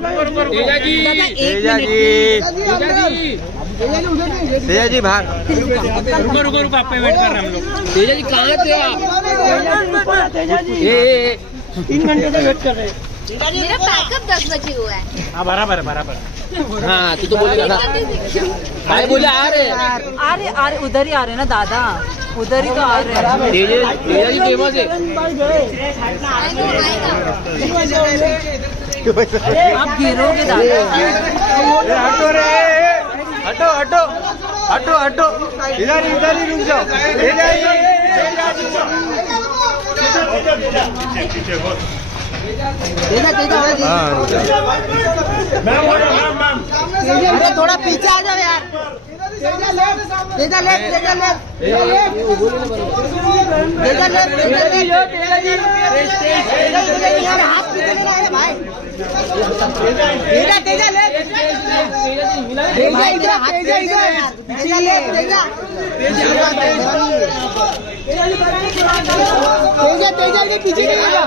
तेजा जी, तेजा जी भाग। रुको रुको रुको, आप पे वेट कर रहे हैं हम लोग। तेजा जी कहाँ थे आप? तेजा जी 3 घंटे से वेट कर रहे हैं। मेरा पैकअप 10 बजे हुआ है। हाँ बराबर है बराबर। हाँ तू तो बोलेगा ना, भाई बोले आ रहे आ रहे उधर ही आ रहे ना दादा, उधर ही तो आ रहे हैं। तेजा जी फेमस है। आप गिरोगे दादा। हटो रे, हटो हटो हटो हटो, इधर ही रुक जाओ। तेजा जी अरे थोड़ा पीछे आ जाओ यार। तेजा लेफ्ट हाथ पीछे ले रहा है भाई। तेजा लेफ्ट तेजा के पीछे तेजा